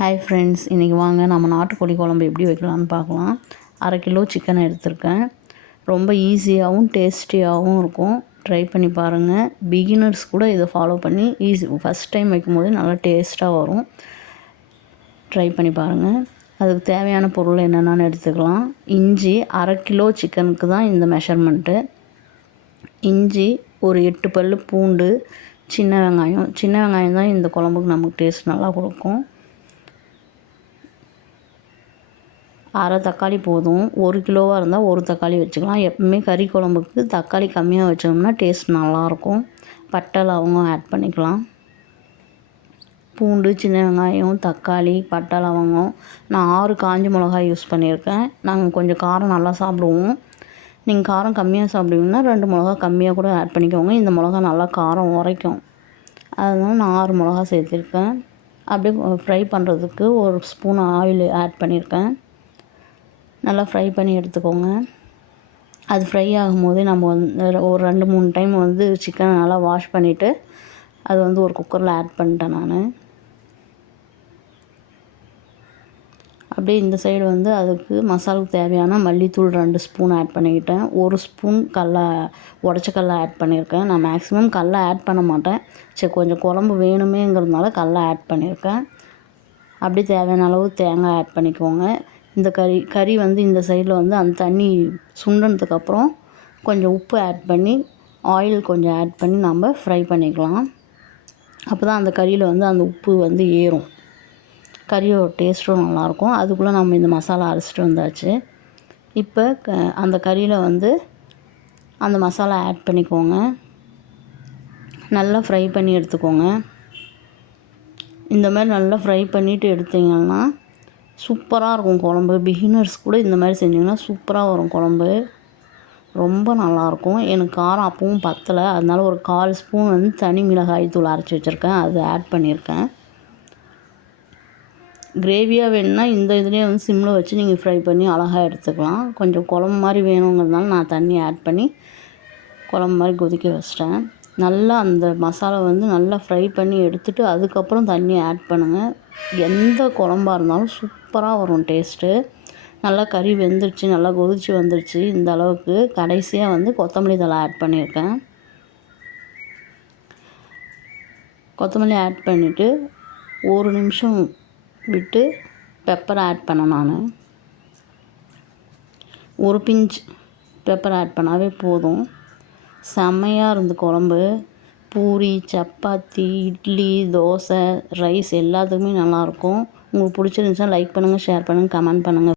Hi friends, இன்றைக்கி வாங்க நம்ம நாட்டுக்கோழி குழம்பு எப்படி வைக்கலான்னு பார்க்கலாம். 1/2 கிலோ சிக்கன் எடுத்திருக்கேன். ரொம்ப ஈஸியாகவும் டேஸ்டியாகவும் இருக்கும். ட்ரை பண்ணி பாருங்கள். பிகினர்ஸ் கூட இதை ஃபாலோ பண்ணி ஃபஸ்ட் டைம் வைக்கும்போது நல்லா டேஸ்ட்டாக வரும். ட்ரை பண்ணி பாருங்கள். அதுக்கு தேவையான பொருள் என்னென்னு எடுத்துக்கலாம். இஞ்சி 1/2 கிலோ சிக்கனுக்கு தான் இந்த மெஷர்மெண்ட்டு. இஞ்சி ஒரு 8 பல் பூண்டு, சின்ன வெங்காயம் தான் இந்த குழம்புக்கு நமக்கு டேஸ்ட் நல்லா கொடுக்கும். 1/2 தக்காளி போதும். 1 கிலோவாக இருந்தால் 1 தக்காளி வச்சுக்கலாம். எப்பவுமே கறி குழம்புக்கு தக்காளி கம்மியாக வச்சோம்னா டேஸ்ட் நல்லாயிருக்கும். பட்டை லவங்கம் ஆட் பண்ணிக்கலாம். பூண்டு, சின்ன வெங்காயம், தக்காளி, பட்டை லவங்கம். நான் 6 காஞ்ச மிளகாய் யூஸ் பண்ணியிருக்கேன். நாங்கள் கொஞ்சம் காரம் நல்லா சாப்பிடுவோம். நீங்கள் காரம் கம்மியாக சாப்பிடுவீங்கன்னா 2 மிளகா கம்மியாக கூட ஆட் பண்ணிக்கோங்க. இந்த மிளகா நல்லா காரம் உரைக்கும். அதனால நான் 6 மிளகா சேர்த்துருக்கேன். அப்படியே ஃப்ரை பண்ணுறதுக்கு 1 ஸ்பூன் ஆயில் ஆட் பண்ணியிருக்கேன். நல்லா ஃப்ரை பண்ணி எடுத்துக்கோங்க. அது ஃப்ரை ஆகும்போதே நம்ம ஒரு 2-3 டைம் சிக்கனை நல்லா வாஷ் பண்ணிவிட்டு அது ஒரு குக்கரில் ஆட் பண்ணிட்டேன் நான். அப்படியே இந்த சைடு அதுக்கு மசாலுக்கு தேவையான மல்லித்தூள் 2 ஸ்பூன் ஆட் பண்ணிக்கிட்டேன். 1 ஸ்பூன் உடச்ச கடலை ஆட் பண்ணியிருக்கேன். நான் மேக்ஸிமம் கடலை ஆட் பண்ண மாட்டேன். சரி, கொஞ்சம் குழம்பு வேணுமேங்கிறதுனால கடலை ஆட் பண்ணியிருக்கேன். அப்படியே தேவையான அளவு தேங்காய் ஆட் பண்ணிக்கோங்க. இந்த கறி இந்த சைடில் அந்த தண்ணி சுண்டினதுக்கப்புறம் கொஞ்சம் உப்பு ஆட் பண்ணி ஆயில் கொஞ்சம் ஆட் பண்ணி நம்ம ஃப்ரை பண்ணிக்கலாம். அப்போ தான் அந்த கறியில் அந்த உப்பு ஏறும். கறியோட டேஸ்ட்டும் நல்லாயிருக்கும். அதுக்குள்ளே நம்ம இந்த மசாலா அரைச்சிட்டு வந்தாச்சு. இப்போ அந்த கறியில் அந்த மசாலா ஆட் பண்ணிக்கோங்க. நல்லா ஃப்ரை பண்ணி எடுத்துக்கோங்க. இந்த மாதிரி நல்லா ஃப்ரை பண்ணிவிட்டு எடுத்தீங்கன்னா சூப்பராக இருக்கும் குழம்பு. பிகினர்ஸ் கூட இந்த மாதிரி செஞ்சிங்கன்னா சூப்பராக வரும் குழம்பு. ரொம்ப நல்லாயிருக்கும். எனக்கு காரம் அப்பவும் பத்தலை. அதனால ஒரு 1/4 ஸ்பூன் தனி மிளகாய் தூள் அரைச்சி வச்சுருக்கேன். அது ஆட் பண்ணியிருக்கேன். கிரேவியாக வேணும்னா இந்த இதுலேயே சிம்மில் வச்சு நீங்கள் ஃப்ரை பண்ணி அழகாக எடுத்துக்கலாம். கொஞ்சம் குழம்பு மாதிரி வேணுங்கிறதுனால நான் தண்ணி ஆட் பண்ணி குழம்பு மாதிரி கொதிக்க வச்சிட்டேன். நல்லா அந்த மசாலா நல்லா ஃப்ரை பண்ணி எடுத்துகிட்டு அதுக்கப்புறம் தண்ணி ஆட் பண்ணுங்கள். எந்த குழம்பாக இருந்தாலும் சூப்பராக வரும் டேஸ்ட்டு. நல்லா கறி வெந்துருச்சு, நல்லா கொதிச்சு வந்துருச்சு. இந்த அளவுக்கு கடைசியாக கொத்தமல்லி தழை ஆட் பண்ணியிருக்கேன். கொத்தமல்லி ஆட் பண்ணிவிட்டு 1 நிமிஷம் விட்டு பெப்பர் ஆட் பண்ணேன் நான். 1 பிஞ்ச் பெப்பர் ஆட் பண்ணாவே போதும். செம்மையாக இருந்து குழம்பு. பூரி, சப்பாத்தி, இட்லி, தோசை, ரைஸ் எல்லாத்துக்குமே நல்லாயிருக்கும். உங்களுக்கு பிடிச்சிருந்துச்சுன்னா லைக் பண்ணுங்கள், ஷேர் பண்ணுங்கள், கமெண்ட் பண்ணுங்கள்.